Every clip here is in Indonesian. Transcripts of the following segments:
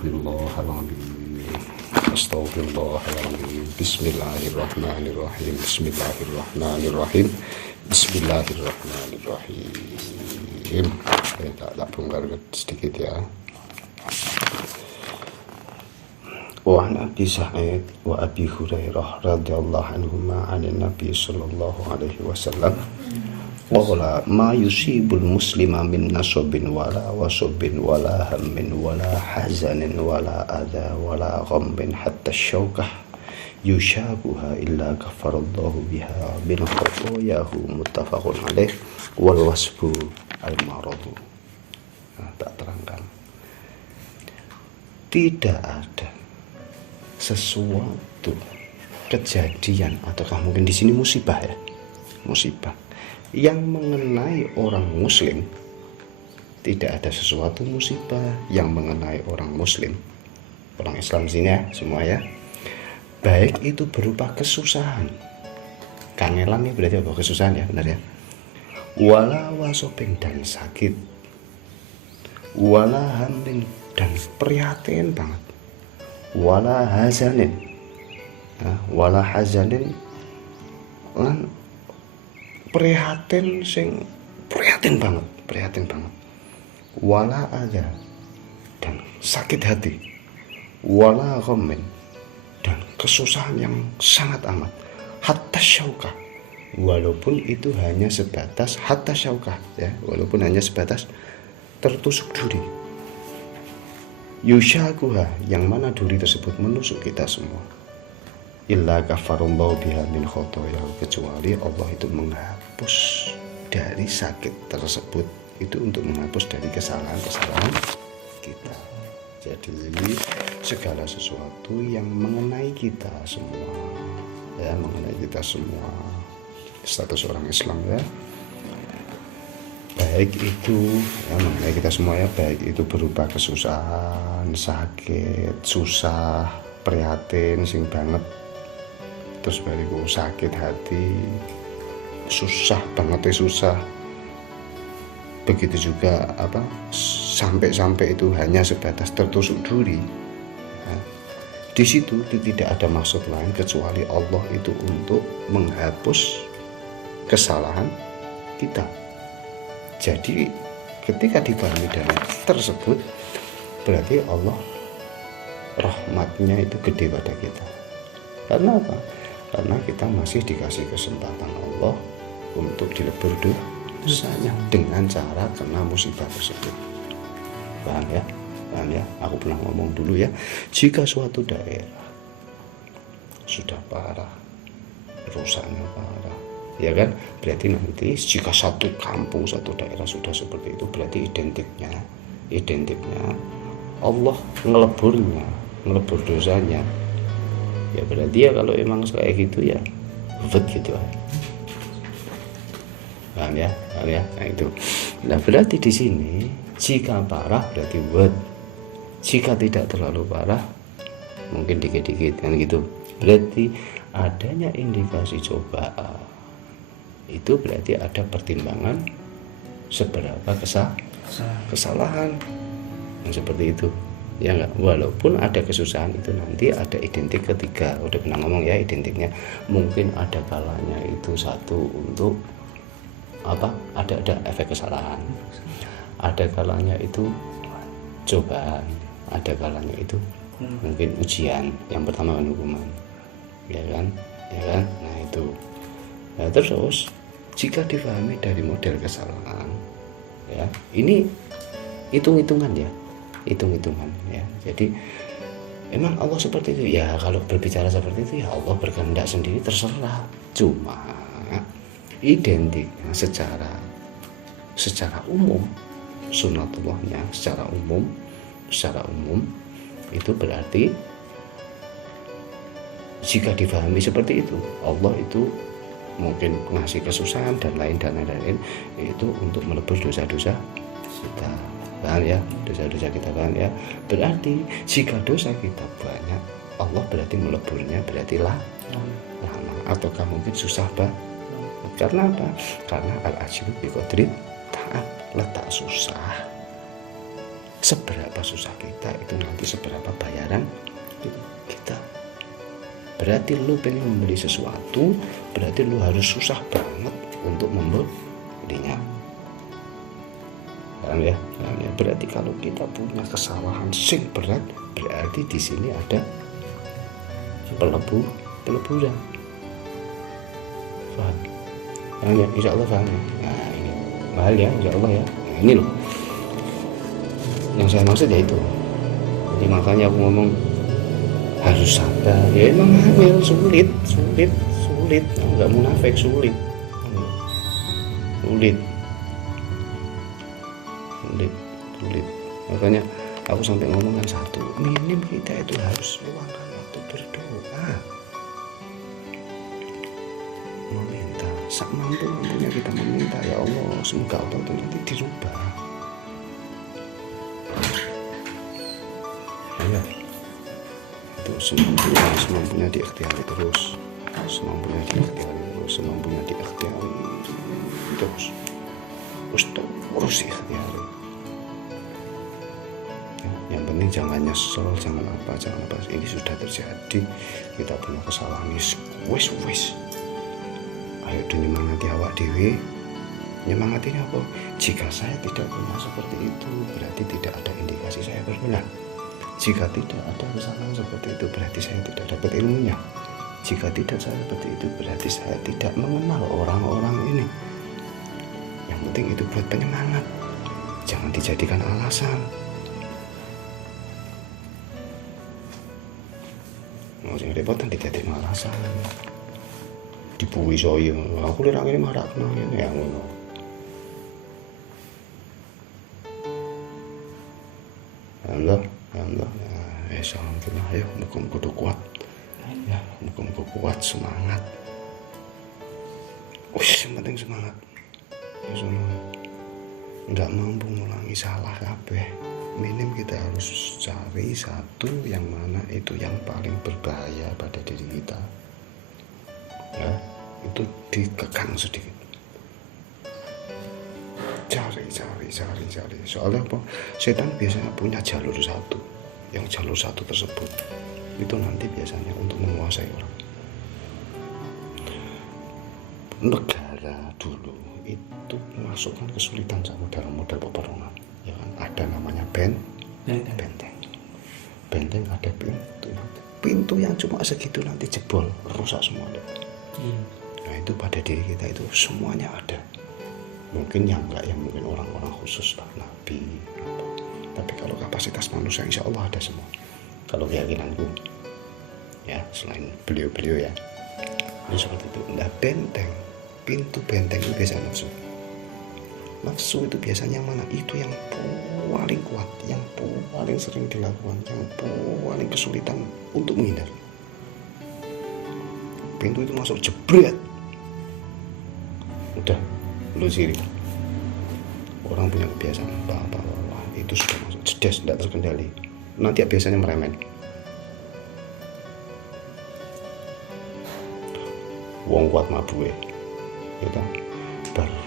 Astaghfirullahaladzim. Astaghfirullahaladzim. Bismillahirrahmanirrahim. Bismillahirrahmanirrahim. Bismillahirrahmanirrahim. Tak bongkar sedikit ya. Wa an Abi Sa'id wa Abi Hurairah radhiyallahu anhuma 'anil Nabi sallallahu alaihi wasallam qala ma yusibul muslima min nasabin wala wasabin wala hammin wala hazanin wala adha wala ghammin hatta syaukah yushabuha illa kafarallahu biha min khotoyahu muttafaqun alaih wal wasbu al maradu. Tak terangkan, tidak ada sesuatu kejadian ataukah mungkin di sini musibah ya, musibah yang mengenai orang muslim. Tidak ada sesuatu musibah yang mengenai orang muslim, orang Islam sini ya semua ya, baik itu berupa kesusahan, kangelan nih berarti apa, kesusahan ya, benar ya, wala wasobin dan sakit, wala hamdin dan prihatin banget, wala hazanin, wala hazanin lan prihatin sing prihatin banget, wala ada dan sakit hati, wala ghammin dan kesusahan yang sangat amat, hatta syaukah walaupun itu hanya sebatas hatta syaukah ya, walaupun hanya sebatas tertusuk duri, yushakuha yang mana duri tersebut menusuk kita semua, illa kafarallahu biha min khotoya kecuali Allah itu menghapus dari sakit tersebut itu untuk menghapus dari kesalahan-kesalahan kita. Jadi segala sesuatu yang mengenai kita semua ya, mengenai kita semua status orang Islam ya, baik itu ya, mengenai kita semua ya, baik itu berupa kesusahan, sakit, susah, prihatin sing banget, terus bariku sakit hati, susah banget ya, susah, begitu juga apa sampai itu hanya sebatas tertusuk duri ya. Di situ itu tidak ada maksud lain kecuali Allah itu untuk menghapus kesalahan kita. Jadi ketika dipahami dari tersebut berarti Allah rahmatnya itu gede pada kita. Karena apa? Karena kita masih dikasih kesempatan Allah untuk dilebur dosanya dengan cara kena musibah tersebut. Paham ya? Paham ya? Aku pernah ngomong dulu ya, jika suatu daerah sudah parah, rusaknya parah, ya kan? Berarti nanti jika satu kampung, satu daerah sudah seperti itu, berarti identiknya Allah ngelebur dosanya. Ya berarti ya kalau emang kayak gitu ya vet gitu ya. Paham ya? Nah itu. Nah berarti di sini jika parah berarti vet. Jika tidak terlalu parah mungkin dikit-dikit kan gitu. Berarti adanya indikasi cobaan itu berarti ada pertimbangan seberapa kesalahan yang seperti itu. Ya enggak, walaupun ada kesusahan itu nanti ada identik ketiga, udah pernah ngomong ya, identiknya mungkin ada kalanya itu satu untuk apa, ada efek kesalahan, ada kalanya itu cobaan, ada kalanya itu mungkin ujian, yang pertama kan hukuman, ya kan, nah itu. Nah terus jika dipahami dari model kesalahan ya, ini hitung-hitungan ya, jadi emang Allah seperti itu ya. Kalau berbicara seperti itu ya Allah berkehendak sendiri, terserah. Cuma identiknya secara umum, sunatullahnya secara umum itu berarti jika difahami seperti itu, Allah itu mungkin ngasih kesusahan dan lain itu untuk menebus dosa-dosa kita. Paham ya, dosa-dosa kita, paham ya. Berarti jika dosa kita banyak, Allah berarti meleburnya berarti lama, ataukah mungkin susah banget. Karena apa? Karena al-ajibu bi qadri ta'ab, letak susah seberapa susah kita itu nanti seberapa bayaran kita. Berarti lu pengen membeli sesuatu, berarti lu harus susah banget untuk membelinya. Paham ya? Berarti kalau kita punya kesalahan sing berat, berarti di sini ada peleburan. Paham? Paham ya? Insya Allah paham ya? Nah ini mahal ya, insya Allah ya. Nah, ini loh yang saya maksud ya itu. Jadi makanya aku ngomong harus sabar. Ya emang hamil sulit, nggak munafik, sulit. Makanya aku sampai ngomong kan satu, minim kita itu harus luangkan waktu berdoa, meminta sak mampu-mampunya kita meminta, ya Allah semoga Allah itu nanti dirubah. Ya itu semampunya diikhtiari terus, semampunya diikhtiari terus ikhtiari. Yang penting jangan nyesel, jangan apa. Ini sudah terjadi, kita punya kesalahan, wis. Ayo menyemangati awak dewi. Menyemangati apa? Jika saya tidak punya seperti itu, berarti tidak ada indikasi saya berbenar. Jika tidak ada kesalahan seperti itu, berarti saya tidak dapat ilmunya. Jika tidak saya seperti itu, berarti saya tidak mengenal orang-orang ini. Yang penting itu buat penyemangat, jangan dijadikan alasan. Mau yang repotan dijadikan alasan. Dipuwi soyo, aku lihat ini marah kenanya ya ngono. Allah, alhamdulillah, ayo muka-muka kuat. Ya, muka-muka kuat, semangat. Yang penting semangat. Ya, nggak mampu ngulangi salah kabeh. Minim kita harus cari satu yang mana itu yang paling berbahaya pada diri kita. Ya, itu dikekang sedikit. Cari. Soalnya apa? Setan biasanya punya jalur satu. Yang jalur satu tersebut itu nanti biasanya untuk menguasai orang. Negara dulu itu masukkan kesulitan sama dalam model peperangan. Ya kan? Ada namanya benteng. Benteng ada pintu yang cuma segitu nanti jebol, rusak semua. Nah itu pada diri kita itu semuanya ada. Mungkin yang enggak, yang mungkin orang-orang khusus lah, nabi apa. Tapi kalau kapasitas manusia insya Allah ada semua. Kalau keyakinanku ya, selain beliau-beliau ya, itu seperti itu. Nah benteng, pintu benteng itu biasa nafsu itu biasanya mana? Itu yang paling kuat, yang paling sering dilakukan, yang paling kesulitan untuk menghindar. Pintu itu masuk jebret, udah lu siri. Orang punya kebiasaan wah itu sudah masuk jedes, tidak terkendali, nanti biasanya meremen. Wong kuat mabue gitu, baru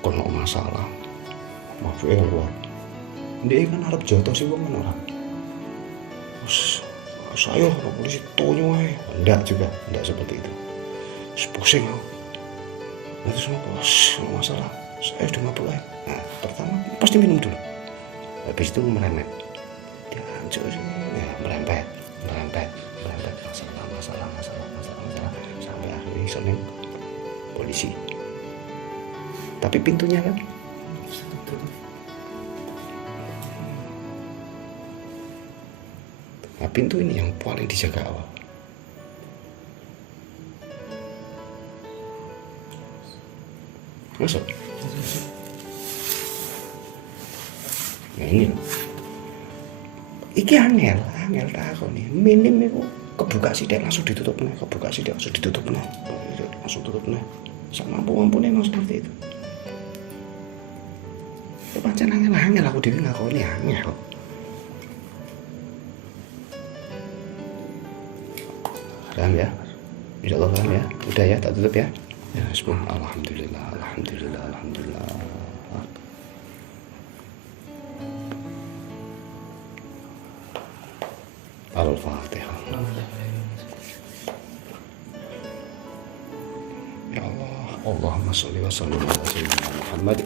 kono masalah mabue keluar. Dia kan harap jatuh sih wong kan orang. Saya polisi tonyo aja. Enggak juga, enggak seperti itu. Pusing aku. Nanti semua masalah. Saya udah mabuk aja. Nah, pertama pasti minum dulu. Habis itu merempet. Dia hancur sih. Ya, merempet. Masalah. Sampai akhirnya seneng polisi. Tapi pintunya kan tutup. Nah, pintu ini yang paling dijaga awal. Masuk. Nah ini loh. Iki angel tak aku nih. Minim itu kebuka sidik langsung ditutup nih, langsung tutup nih. Sama mampu-mampunya emang seperti itu. Ya pancen angel aku dewi ngakoni angel. Paham ya? Insya Allah paham ya? Udah ya, tak tutup ya? Ya, alhamdulillah. Al-Fatihah. Ya Allah, Allahumma sholli wa sallim ala sayyidina Muhammad